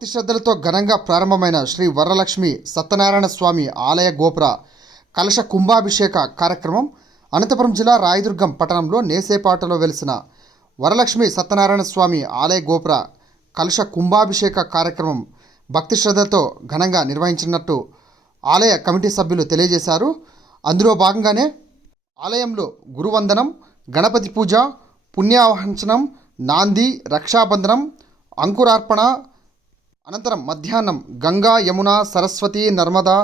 భక్తి శ్రద్ధలతో ఘనంగా ప్రారంభమైన శ్రీ వరలక్ష్మి సత్యనారాయణ స్వామి ఆలయ గోపుర కలశ కుంభాభిషేక కార్యక్రమం అనంతపురం జిల్లా రాయదుర్గం పట్టణంలో నేసేపాటలో వెలిసిన వరలక్ష్మి సత్యనారాయణ స్వామి ఆలయ గోపుర కలశ కుంభాభిషేక కార్యక్రమం భక్తి శ్రద్ధలతో ఘనంగా నిర్వహించినట్టు ఆలయ కమిటీ సభ్యులు తెలియజేశారు. అందులో భాగంగానే ఆలయంలో గురువందనం, గణపతి పూజ, పుణ్యావహంచనం, నాంది, రక్షాబంధనం, అంకురార్పణ అనంతరం మధ్యాహ్నం గంగా, యమున, సరస్వతి, నర్మదా,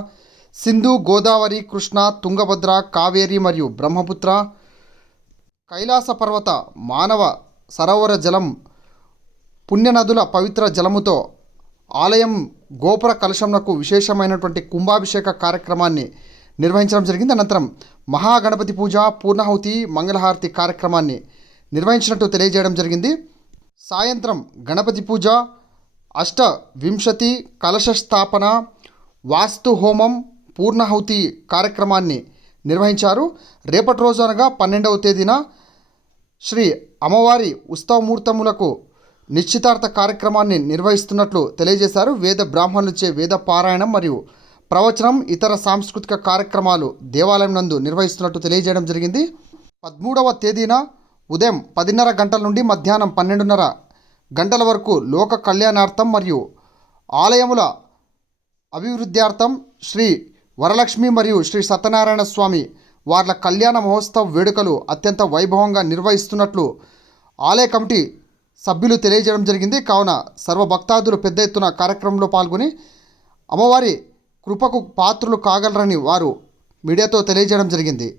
సింధు, గోదావరి, కృష్ణ, తుంగభద్ర, కావేరి మరియు బ్రహ్మపుత్ర, కైలాస పర్వత, మానవ సరోవర జలం, పుణ్యనదుల పవిత్ర జలముతో ఆలయం గోపుర కలశంకు విశేషమైనటువంటి కుంభాభిషేక కార్యక్రమాన్ని నిర్వహించడం జరిగింది. అనంతరం మహాగణపతి పూజ, పూర్ణాహుతి, మంగళహారతి కార్యక్రమాన్ని నిర్వహించినట్టు తెలియజేయడం జరిగింది. సాయంత్రం గణపతి పూజ, అష్టవింశతి కలశ స్థాపన, వాస్తు హోమం, పూర్ణాహుతి కార్యక్రమాన్ని నిర్వహించారు. రేపటి రోజు అనగా 12వ తేదీన శ్రీ అమ్మవారి ఉత్సవమూర్తములకు నిశ్చితార్థ కార్యక్రమాన్ని నిర్వహిస్తున్నట్లు తెలియజేశారు. వేద బ్రాహ్మణులచే వేద పారాయణం మరియు ప్రవచనం, ఇతర సాంస్కృతిక కార్యక్రమాలు దేవాలయం నందు నిర్వహిస్తున్నట్టు తెలియజేయడం జరిగింది. 13వ తేదీన ఉదయం 10:30 గంటల నుండి మధ్యాహ్నం 12:30 గంటల వరకు లోక కళ్యాణార్థం మరియు ఆలయముల అభివృద్ధ్యార్థం శ్రీ వరలక్ష్మి మరియు శ్రీ సత్యనారాయణ స్వామి వార్ల కళ్యాణ మహోత్సవ వేడుకలు అత్యంత వైభవంగా నిర్వహిస్తున్నట్లు ఆలయ కమిటీ సభ్యులు తెలియజేయడం జరిగింది. కావున సర్వభక్తాదులు పెద్ద ఎత్తున కార్యక్రమంలో పాల్గొని అమ్మవారి కృపకు పాత్రులు కాగలరని వారు మీడియాతో తెలియజేయడం జరిగింది.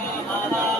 स्वाहा